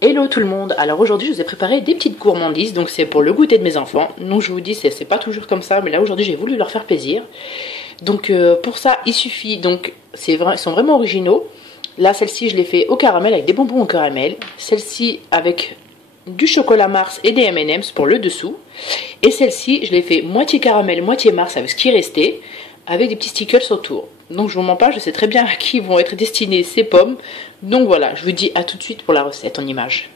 Hello tout le monde, alors aujourd'hui je vous ai préparé des petites gourmandises, donc c'est pour le goûter de mes enfants. Donc je vous dis, c'est pas toujours comme ça, mais là aujourd'hui j'ai voulu leur faire plaisir. Donc pour ça il suffit, donc ils sont vraiment originaux. Là celle-ci je l'ai fait au caramel avec des bonbons au caramel, celle-ci avec du chocolat Mars et des M&M's pour le dessous. Et celle-ci je l'ai fait moitié caramel, moitié Mars avec ce qui restait, avec des petits stickers autour. Donc je vous mens pas, je sais très bien à qui vont être destinées ces pommes. Donc voilà, je vous dis à tout de suite pour la recette en image.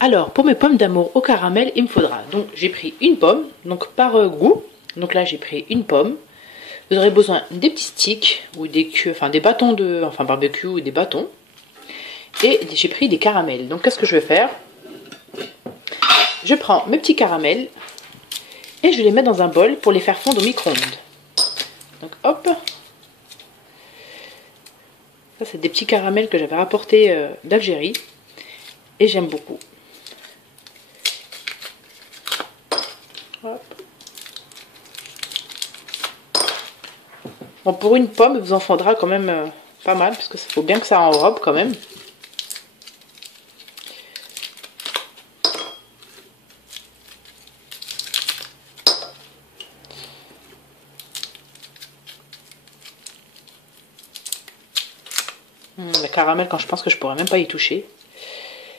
Alors pour mes pommes d'amour au caramel, il me faudra, donc j'ai pris une pomme, donc par goût. Donc là j'ai pris une pomme. Vous aurez besoin des petits sticks ou des bâtons de barbecue ou des bâtons. Et j'ai pris des caramels. Donc qu'est-ce que je vais faire? Je prends mes petits caramels et je les mets dans un bol pour les faire fondre au micro-ondes. Donc hop. Ça c'est des petits caramels que j'avais rapportés d'Algérie. Et j'aime beaucoup. Hop. Bon, pour une pomme, il vous en faudra quand même pas mal, parce qu'il faut bien que ça enrobe quand même. Le caramel, quand je pense que je pourrais même pas y toucher.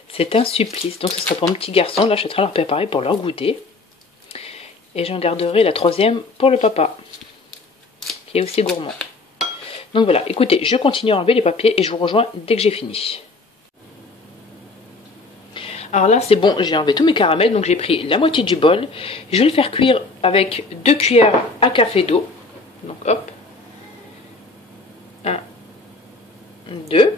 C'est un supplice. Donc ce sera pour mon petit garçon. Là, je suis en train de leur préparer pour leur goûter. Et j'en garderai la troisième pour le papa, qui est aussi gourmand. Donc voilà, écoutez, je continue à enlever les papiers et je vous rejoins dès que j'ai fini. Alors là, c'est bon, j'ai enlevé tous mes caramels. Donc j'ai pris la moitié du bol. Je vais le faire cuire avec 2 cuillères à café d'eau. Donc hop. 1, 2.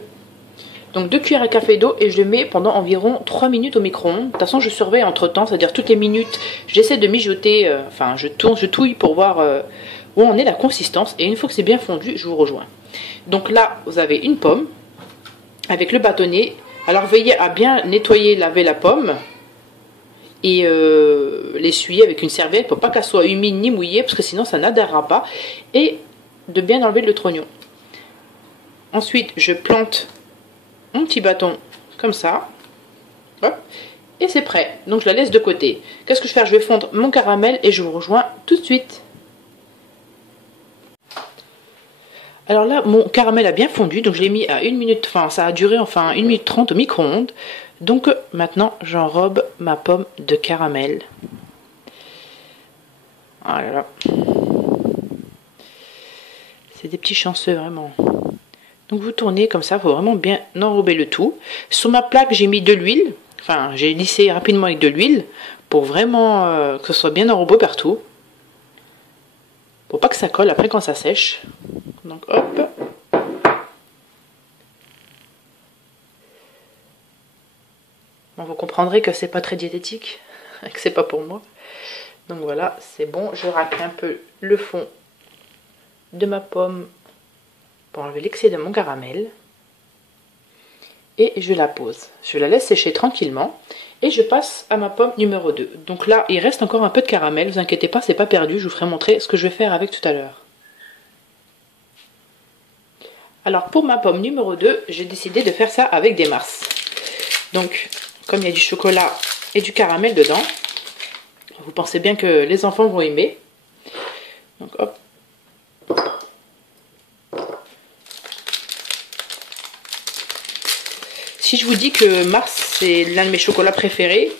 Donc 2 cuillères à café d'eau et je le mets pendant environ 3 minutes au micro-ondes. De toute façon je surveille entre temps, c'est-à-dire toutes les minutes, j'essaie de mijoter, je tourne, je touille pour voir où en est la consistance. Et une fois que c'est bien fondu, je vous rejoins. Donc là, vous avez une pomme avec le bâtonnet. Alors veillez à bien nettoyer, laver la pomme et l'essuyer avec une serviette pour pas qu'elle soit humide ni mouillée, parce que sinon ça n'adhérera pas. Et de bien enlever le trognon. Ensuite, je plante mon petit bâton comme ça. Hop. Et c'est prêt. Donc je la laisse de côté. Qu'est-ce que je vais faire? Je vais fondre mon caramel et je vous rejoins tout de suite. Alors là, mon caramel a bien fondu. Donc je l'ai mis à 1 minute. Enfin, ça a duré 1 minute 30 au micro-ondes. Donc maintenant, j'enrobe ma pomme de caramel. Voilà. C'est des petits chanceux, vraiment. Donc vous tournez comme ça, il faut vraiment bien enrober le tout. Sur ma plaque, j'ai mis de l'huile. Enfin, j'ai lissé rapidement avec de l'huile pour vraiment que ce soit bien enrobé partout. Pour pas que ça colle après quand ça sèche. Donc hop. Bon, vous comprendrez que c'est pas très diététique, que c'est pas pour moi. Donc voilà, c'est bon. Je racle un peu le fond de ma pomme pour enlever l'excès de mon caramel. Et je la pose. Je la laisse sécher tranquillement. Et je passe à ma pomme numéro 2. Donc là, il reste encore un peu de caramel. Ne vous inquiétez pas, c'est pas perdu. Je vous ferai montrer ce que je vais faire avec tout à l'heure. Alors pour ma pomme numéro 2, j'ai décidé de faire ça avec des Mars. Donc, comme il y a du chocolat et du caramel dedans, vous pensez bien que les enfants vont aimer. Donc hop. Si je vous dis que Mars c'est l'un de mes chocolats préférés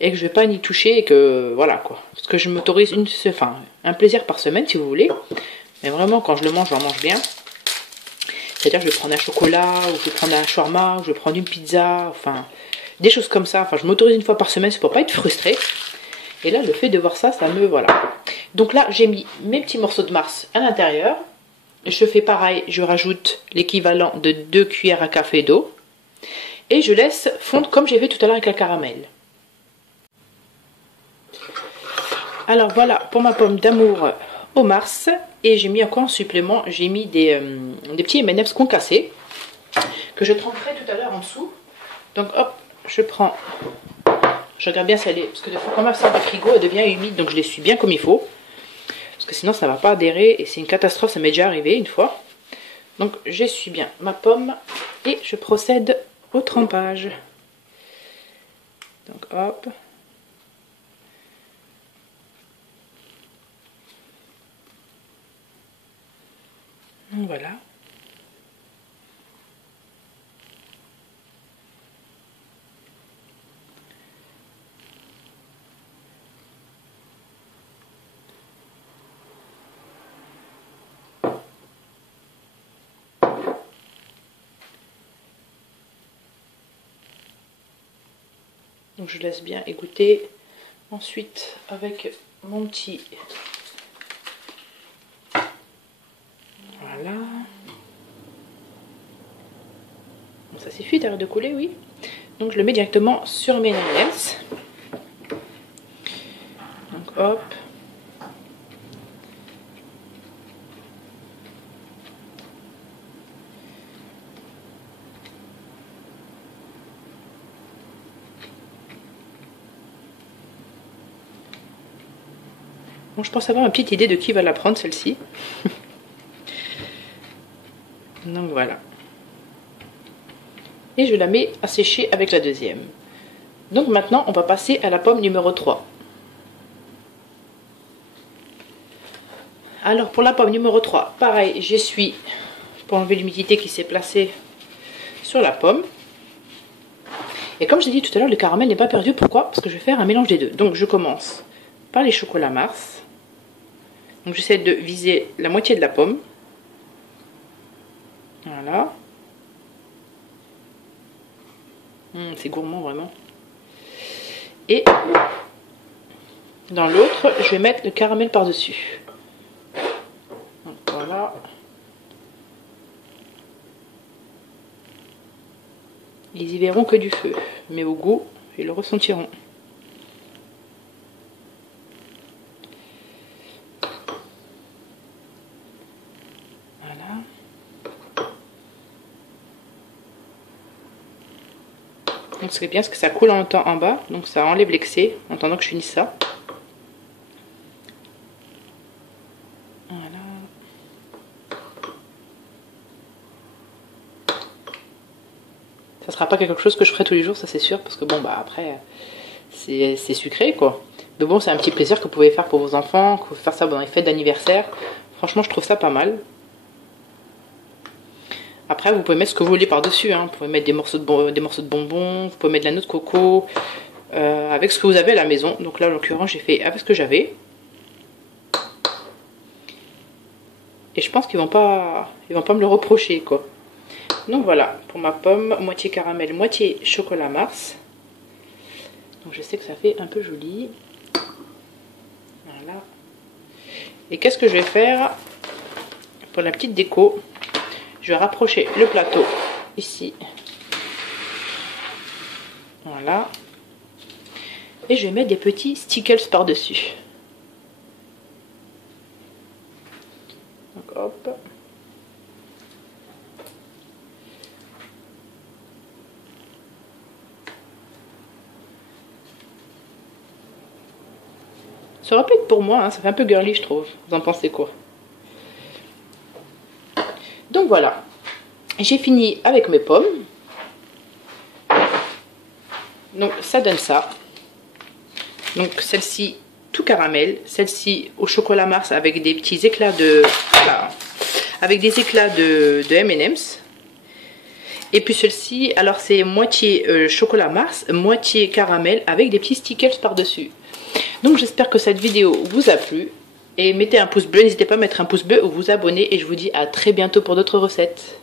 et que je vais pas y toucher et que voilà quoi, parce que je m'autorise un plaisir par semaine si vous voulez, mais vraiment quand je le mange, j'en mange bien. C'est-à-dire je vais prendre un chocolat ou je vais prendre un shawarma ou je vais prendre une pizza, enfin des choses comme ça. Enfin je m'autorise une fois par semaine, c'est pour pas être frustrée. Et là le fait de voir ça, ça me voilà. Donc là j'ai mis mes petits morceaux de Mars à l'intérieur. Je fais pareil, je rajoute l'équivalent de 2 cuillères à café d'eau. Et je laisse fondre comme j'ai fait tout à l'heure avec le caramel. Alors voilà pour ma pomme d'amour au Mars. Et j'ai mis encore en supplément, j'ai mis des petits M&M's concassés que je tremperai tout à l'heure en dessous. Donc hop, je prends, je regarde bien salé, parce que des fois quand ma sort du frigo elle devient humide, donc je l'essuie bien comme il faut. Parce que sinon ça ne va pas adhérer et c'est une catastrophe, ça m'est déjà arrivé une fois. Donc j'essuie bien ma pomme Et je procède au trempage. Donc hop. Donc voilà. Donc je laisse bien égoutter. Ensuite avec mon petit... Voilà. Bon, ça suffit, t'arrêtes de couler, oui. Donc je le mets directement sur mes M&M's. Donc hop. Bon, je pense avoir une petite idée de qui va la prendre, celle-ci. Donc voilà. Et je la mets à sécher avec la deuxième. Donc maintenant, on va passer à la pomme numéro 3. Alors pour la pomme numéro 3, pareil, j'essuie pour enlever l'humidité qui s'est placée sur la pomme. Et comme je l'ai dit tout à l'heure, le caramel n'est pas perdu. Pourquoi? Parce que je vais faire un mélange des deux. Donc je commence par les chocolats Mars. Donc j'essaie de viser la moitié de la pomme. Voilà. C'est gourmand vraiment. Et dans l'autre, je vais mettre le caramel par-dessus. Voilà. Ils y verront que du feu, mais au goût, ils le ressentiront. Donc ce qui est bien, c'est que ça coule en même temps en bas, donc ça enlève l'excès en attendant que je finisse ça. Voilà. Ça sera pas quelque chose que je ferai tous les jours, ça c'est sûr, parce que bon bah après c'est sucré quoi. Mais bon, c'est un petit plaisir que vous pouvez faire pour vos enfants, que vous pouvez faire ça pendant les fêtes d'anniversaire. Franchement, je trouve ça pas mal. Après, vous pouvez mettre ce que vous voulez par-dessus. Hein. Vous pouvez mettre des morceaux de bonbons, vous pouvez mettre de la noix de coco, avec ce que vous avez à la maison. Donc là, en l'occurrence, j'ai fait avec ce que j'avais. Et je pense qu'ils vont pas me le reprocher, quoi. Donc voilà, pour ma pomme, moitié caramel, moitié chocolat Mars. Donc je sais que ça fait un peu joli. Voilà. Et qu'est-ce que je vais faire pour la petite déco? Je vais rapprocher le plateau ici. Voilà. Et je vais mettre des petits stickers par-dessus. Donc hop. Ça aurait pu être pour moi, hein, ça fait un peu girly je trouve. Vous en pensez quoi? Donc voilà, j'ai fini avec mes pommes. Donc ça donne ça. Donc celle-ci tout caramel, celle-ci au chocolat Mars avec des petits éclats de... Voilà, avec des éclats de M&M's. Et puis celle-ci, alors c'est moitié chocolat Mars, moitié caramel avec des petits stickers par-dessus. Donc j'espère que cette vidéo vous a plu. Et mettez un pouce bleu, n'hésitez pas à mettre un pouce bleu ou vous abonner. Et je vous dis à très bientôt pour d'autres recettes.